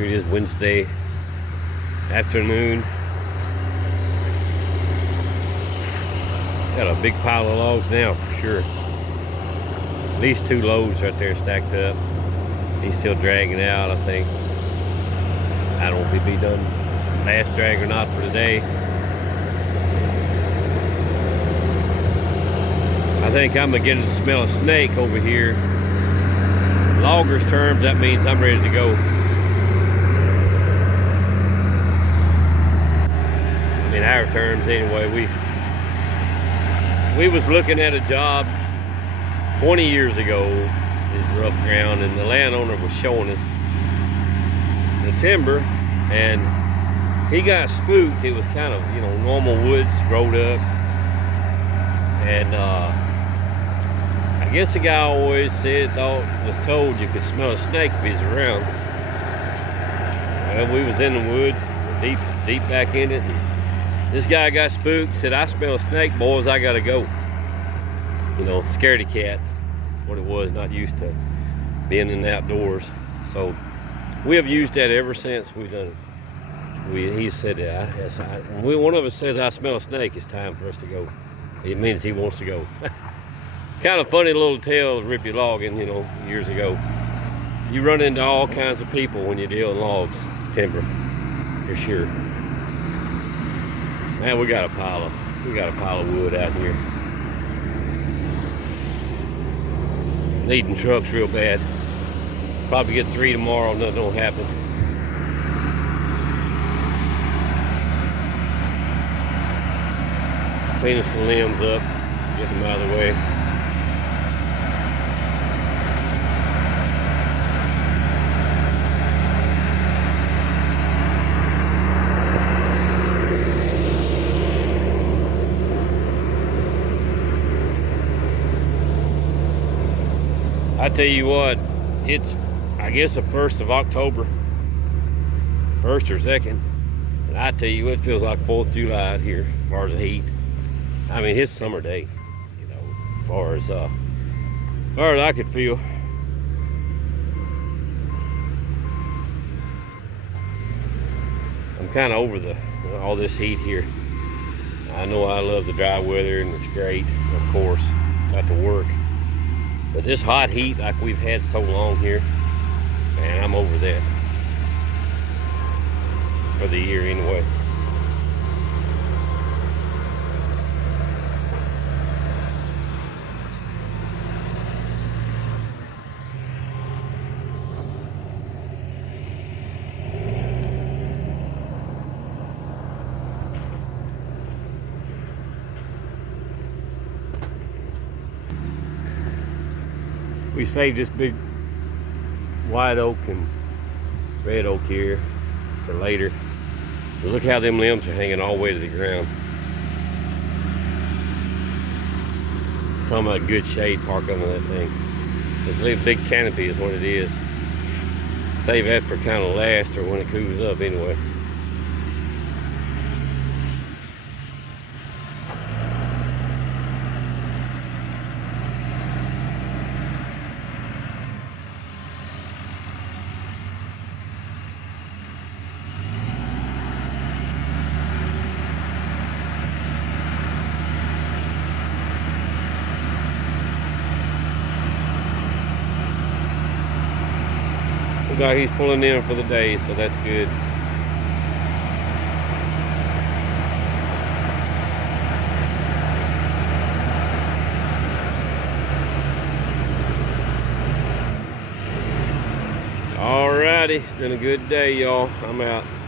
Here it is, Wednesday afternoon. Got a big pile of logs now for sure. At least 2 loads right there stacked up. He's still dragging out, I think. I don't know if he'll be done last drag or not for today. I think I'm beginning to smell a snake over here. Loggers' terms, that means I'm ready to go. I mean, our terms anyway. We was looking at a job 20 years ago, this rough ground, and the landowner was showing us the timber, and he got spooked. It was kind of, you know, normal woods growed up, and I guess the guy always was told you could smell a snake if he's around. Well, we was in the woods, deep back in it, and this guy got spooked, said, "I smell a snake, boys, I gotta go." You know, scaredy cat, what it was, not used to being in the outdoors. So we have used that ever since we've done it. He said, when one of us says, "I smell a snake," it's time for us to go. It means he wants to go. Kind of funny little tale of Rippy logging, you know, years ago. You run into all kinds of people when you deal in logs, timber, for sure. Man, we got a pile of wood out here. Needing trucks real bad. Probably get 3 tomorrow, nothing will happen. Cleaning some limbs up, get them out of the way. I tell you what, it's, I guess, the 1st of October, 1st or 2nd, and I tell you, it feels like 4th of July out here, as far as the heat. I mean, it's summer day, you know, as far as I could feel. I'm kind of over all this heat here. I know I love the dry weather, and it's great, of course, got to work. But this hot heat like we've had so long here, man, I'm over that. For the year anyway. We saved this big white oak and red oak here for later. But look how them limbs are hanging all the way to the ground. Talking about good shade, park under that thing. This little big canopy is what it is. Save that for kind of last or when it cools up anyway. Looks like he's pulling in for the day, so that's good. Alrighty, it's been a good day, y'all. I'm out.